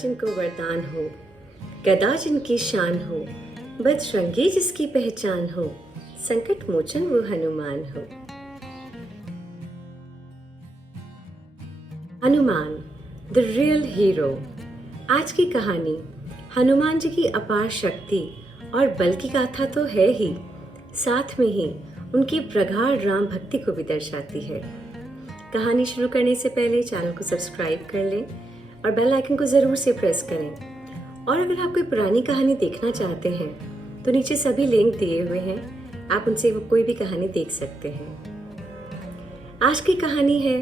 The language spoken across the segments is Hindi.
जिनको वरदान हो, गदा जिनकी शान हो, बजरंगी जिसकी पहचान हो, संकट मोचन वो हनुमान हो। Hanuman the real hero. आज की कहानी हनुमान जी की अपार शक्ति और बल की गाथा तो है ही, साथ में ही उनकी प्रगाढ़ राम भक्ति को भी दर्शाती है। कहानी शुरू करने से पहले चैनल को सब्सक्राइब कर लें और बेल आइकन को ज़रूर से प्रेस करें। और अगर आप कोई पुरानी कहानी देखना चाहते हैं तो नीचे सभी लिंक दिए हुए हैं, आप उनसे कोई भी कहानी देख सकते हैं। आज की कहानी है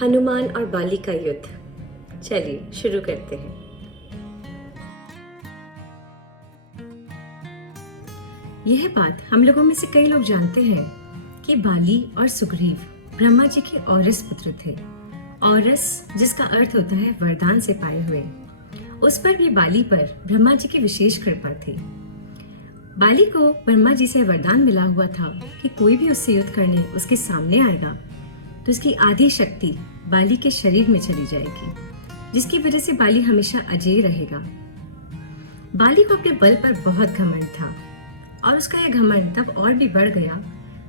हनुमान और बाली का युद्ध। चलिए शुरू करते हैं। यह बात हम लोगों में से कई लोग जानते हैं कि बाली और सुग्रीव ब्रह्मा जी के औरस पुत्र थे। औरस जिसका अर्थ होता है वरदान से पाए हुए। उस पर भी बाली पर ब्रह्मा जी की विशेष कृपा थी। बाली को ब्रह्मा जी से वरदान मिला हुआ था कि कोई भी उससे युद्ध करने उसके सामने आएगा तो उसकी आधी शक्ति बाली के शरीर में चली जाएगी, जिसकी वजह से बाली हमेशा अजेय रहेगा। बाली को अपने बल पर बहुत घमंड था और उसका यह घमंड तब और भी बढ़ गया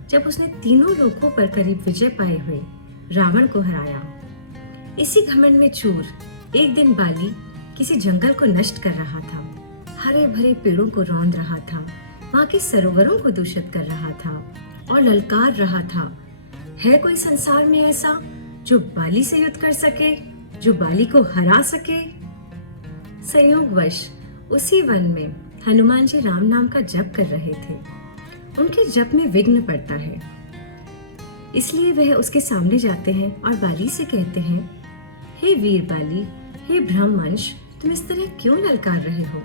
जब उसने तीनों लोगों पर करीब विजय पाए हुए रावण को हराया। इसी घमंड में चूर एक दिन बाली किसी जंगल को नष्ट कर रहा था, हरे भरे पेड़ों को रौंद रहा था, वहां के सरोवरों को दूषित कर रहा था और ललकार रहा था, है कोई संसार में ऐसा जो बाली से युद्ध कर सके, जो बाली को हरा सके। संयोगवश उसी वन में हनुमान जी राम नाम का जप कर रहे थे। उनके जप में विघ्न पड़ता है, इसलिए वह उसके सामने जाते हैं और बाली से कहते हैं, हे वीर बाली, हे ब्रह्मवंश, तुम इस तरह क्यों ललकार रहे हो?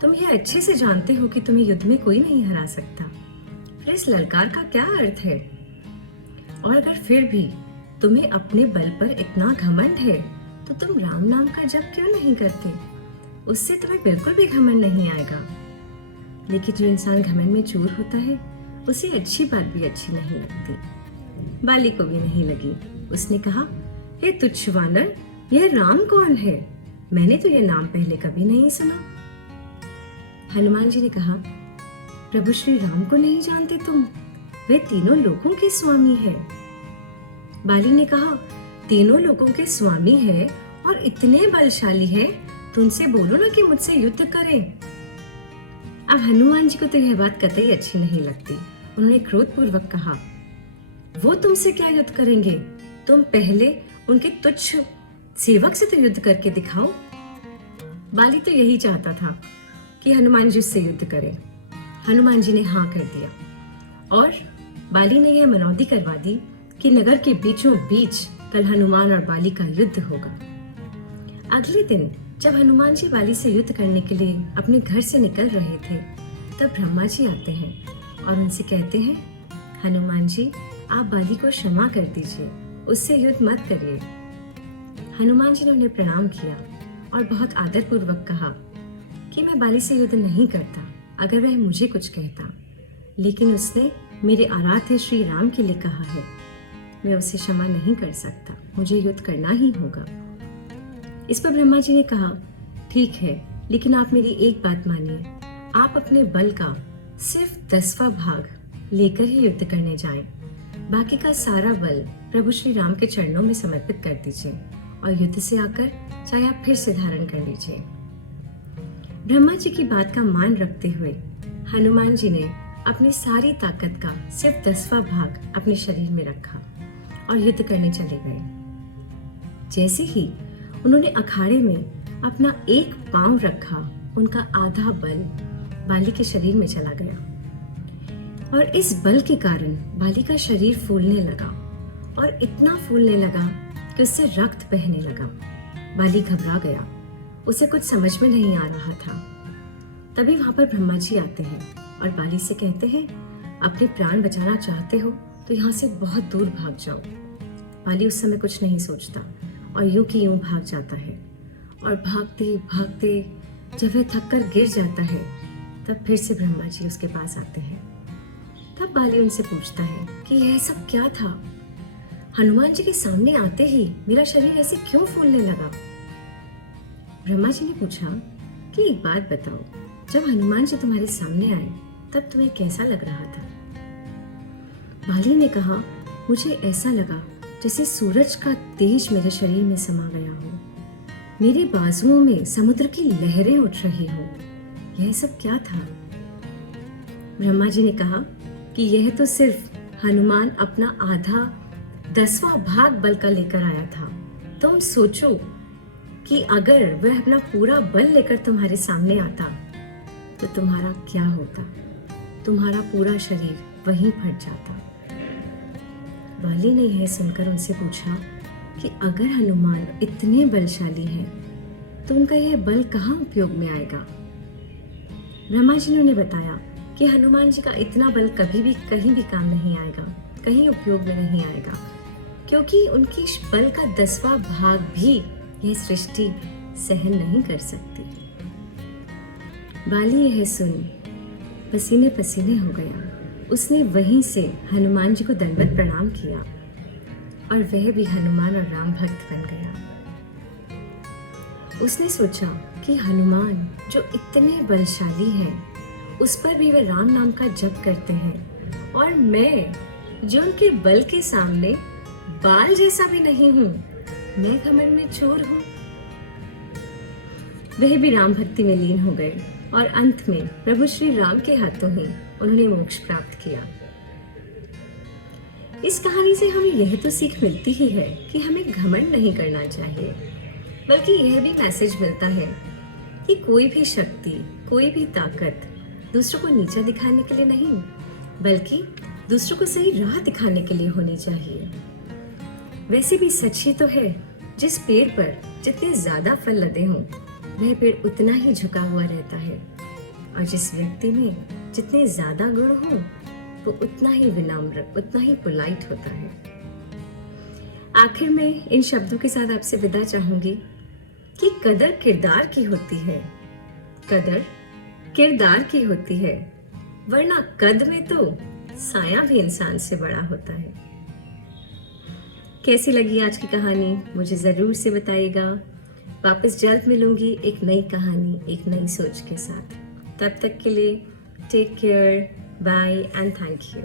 तुम ये अच्छे से जानते हो कि तुम्हें युद्ध में कोई नहीं हरा सकता, फिर इस ललकार का क्या अर्थ है? और अगर फिर भी तुम्हें अपने बल पर इतना घमंड है तो तुम राम नाम का जप क्यों नहीं करते? उससे तुम्हें बिल्कुल भी घमंड नहीं आएगा। लेकिन जो इंसान घमंड में चूर होता है उसे अच्छी बात भी अच्छी नहीं लगती। बाली को भी नहीं लगी। उसने कहा, हे तुच्छ वानर, यह राम कौन है? मैंने तो यह नाम पहले कभी नहीं सुना। हनुमान जी ने कहा, प्रभु श्री राम को नहीं जानते तुम? वे तीनों लोगों के स्वामी है। बाली ने कहा, तीनों लोगों के स्वामी है और इतने बलशाली है तो उनसे बोलो ना कि मुझसे युद्ध करें। अब हनुमान जी को तो यह बात कतई अच्छी नहीं लगती। उन्होंने क्रोधपूर्वक कहा, वो तुमसे क्या युद्ध करेंगे? तुम पहले उनके तुच्छ सेवक से तो युद्ध करके दिखाओ। बाली तो यही चाहता था कि हनुमान जी उससे युद्ध करें। हनुमान जी ने हाँ कर दिया और बाली ने यह मनौती करवा दी कि नगर के बीचों बीच कल हनुमान और बाली का युद्ध होगा। अगले दिन जब हनुमान जी बाली से युद्ध करने के लिए अपने घर से निकल रहे थे, तब ब्रह्मा जी आते हैं और उनसे कहते हैं, हनुमान जी, आप बाली को क्षमा कर दीजिए, उससे युद्ध मत करिए। हनुमान जी ने उन्हें प्रणाम किया और बहुत आदर पूर्वक कहा कि मैं बाली से युद्ध नहीं करता अगर वह मुझे कुछ कहता, लेकिन उसने मेरे आराध्य श्री राम के लिए कहा है, मैं उसे क्षमा नहीं कर सकता, मुझे युद्ध करना ही होगा। इस पर ब्रह्मा जी ने कहा, ठीक है, लेकिन आप मेरी एक बात मानिए, आप अपने बल का सिर्फ 10वां भाग लेकर ही युद्ध करने जाएं। बाकी का सारा बल प्रभु श्री राम के चरणों में समर्पित कर दीजिए और युद्ध से आकर चाहे आप फिर से धारण कर लीजिए। ब्रह्मा जी की बात का मान रखते हुए हनुमान जी ने अपनी सारी ताकत का सिर्फ 10वां भाग अपने शरीर में रखा और युद्ध करने चले गए। जैसे ही उन्होंने अखाड़े में अपना एक पांव रखा, उनका आधा बल बाली के शरीर में चला गया और इस बल के कारण बाली का शरीर फूलने लगा और इतना फूलने लगा कि उससे रक्त बहने लगा। बाली घबरा गया, उसे कुछ समझ में नहीं आ रहा था। तभी वहां पर ब्रह्मा जी आते हैं और बाली से कहते हैं, अपने प्राण बचाना चाहते हो तो यहाँ से बहुत दूर भाग जाओ। बाली उस समय कुछ नहीं सोचता और यूं की यूं भाग जाता है और भागते भागते जब वह थक कर गिर जाता है तब फिर से ब्रह्मा जी उसके पास आते हैं। तब बाली उनसे पूछता है कि यह सब क्या था? हनुमान जी के सामने आते ही मेरा शरीर ऐसे क्यों फूलने लगा? ब्रह्मा जी ने पूछा कि एक बात बताओ, जब हनुमान जी तुम्हारे सामने आए तब तुम्हें कैसा लग रहा था? बाली ने कहा, मुझे ऐसा लगा जैसे सूरज का तेज मेरे शरीर में समा गया हो, मेरे बाजुओं में समुद्र की लहरें उठ रही हो। यह सब क्या था? ब्रह्मा जी ने कहा कि यह तो सिर्फ हनुमान अपना आधा 10वां भाग बल का लेकर आया था। तुम सोचो कि अगर वह अपना पूरा बल लेकर तुम्हारे सामने आता तो तुम्हारा क्या होता? तुम्हारा पूरा शरीर वहीं फट जाता। बाली ने यह सुनकर उनसे पूछा कि अगर हनुमान इतने बलशाली हैं तो उनका यह बल कहाँ उपयोग में आएगा? ब्रह्मा जी ने उन्हें बताया कि हनुमान जी का इतना बल कभी भी कहीं भी काम नहीं आएगा, कहीं उपयोग में नहीं आएगा, क्योंकि उनकी बल का 10वां भाग भी यह सृष्टि सहन नहीं कर सकती। बाली यह सुन पसीने पसीने हो गया। उसने वहीं से हनुमान जी को दंडवत प्रणाम किया और वह भी हनुमान और राम भक्त बन गया। उसने सोचा कि हनुमान जो इतने बलशाली हैं, उस पर भी वे राम नाम का जप करते हैं, और मैं जो उनके बल के सामने बाल जैसा भी नहीं हूँ, मैं घमंड में चोर हूँ। वह भी राम भक्ति में लीन हो गए और अंत में प्रभु श्री राम के हाथों ही उन्होंने मोक्ष प्राप्त किया। इस कहानी से हमें यह तो सीख मिलती ही है कि हमें घमंड नहीं करना चाहिए, बल्कि यह भी मैसेज मिलता है कि कोई भी शक्ति, कोई भी ताकत दूसरों को नीचा दिखाने के लिए नहीं, बल्कि दूसरों को सही राह दिखाने के लिए होनी चाहिए। वैसे भी सच ही तो है, जिस पेड़ पर जितने ज्यादा फल लदे हों, वह पेड़ उतना ही झुका हुआ रहता है, और जिस व्यक्ति में जितने ज्यादा गुण हों, वो उतना ही विनम्र, उतना ही पोलाइट होता है। आखिर में इन शब्दों के साथ आपसे विदा चाहूंगी कि कदर किरदार की होती है, कदर किरदार की होती है, वरना कद में तो साया भी इंसान से बड़ा होता है। कैसी लगी आज की कहानी मुझे जरूर से बताइएगा। वापस जल्द मिलूंगी एक नई कहानी, एक नई सोच के साथ। तब तक के लिए take care, bye and thank you.